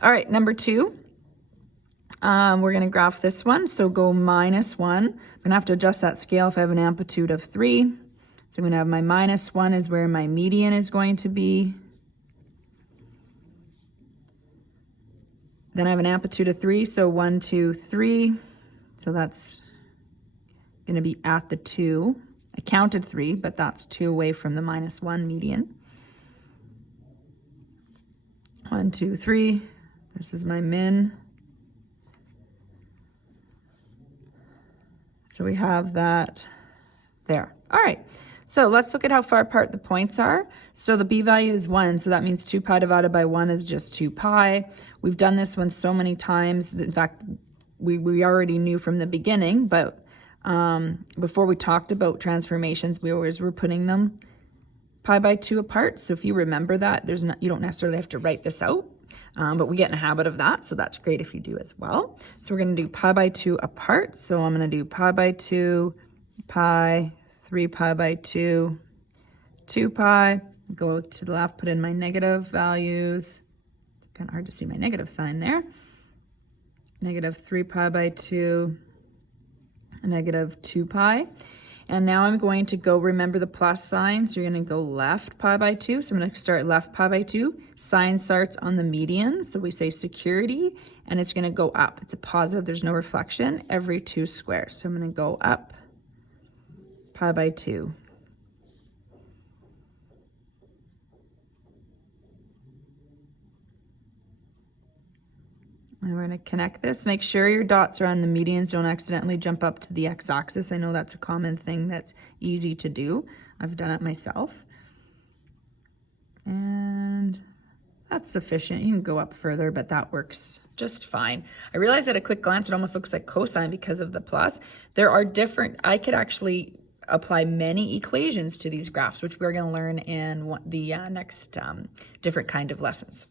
All right, number 2. We're going to graph this one. So go -1. I'm going to have to adjust that scale if I have an amplitude of 3. So I'm going to have my -1 is where my median is going to be. Then I have an amplitude of 3, so 1, 2, 3. So that's going to be at the 2. I counted 3, but that's 2 away from the -1 median. 1, 2, 3. This is my min. So we have that there. All right, so let's look at how far apart the points are. So the b value is 1, so that means 2 pi divided by 1 is just 2 pi. We've done this one so many times. In fact, we already knew from the beginning, but before we talked about transformations, we always were putting them pi by 2 apart. So if you remember that, you don't necessarily have to write this out. But we get in a habit of that, so that's great if you do as well. So we're going to do pi by 2 apart. So I'm going to do pi by 2, pi, 3 pi by 2, 2 pi. Go to the left, put in my negative values. It's kind of hard to see my negative sign there. Negative 3 pi by 2, negative 2 pi. And now I'm going to go, remember the plus sign, so you're going to go left pi by 2. So I'm going to start left pi by 2. Sign starts on the median, so we say security, and it's going to go up. It's a positive, there's no reflection, every 2 squares. So I'm going to go up pi by 2. And we're going to connect this. Make sure your dots are on the medians. Don't accidentally jump up to the x-axis. I know that's a common thing that's easy to do. I've done it myself. And that's sufficient. You can go up further, but that works just fine. I realize at a quick glance it almost looks like cosine because of the plus. There are different, I could actually apply many equations to these graphs, which we're going to learn in the next different kind of lessons.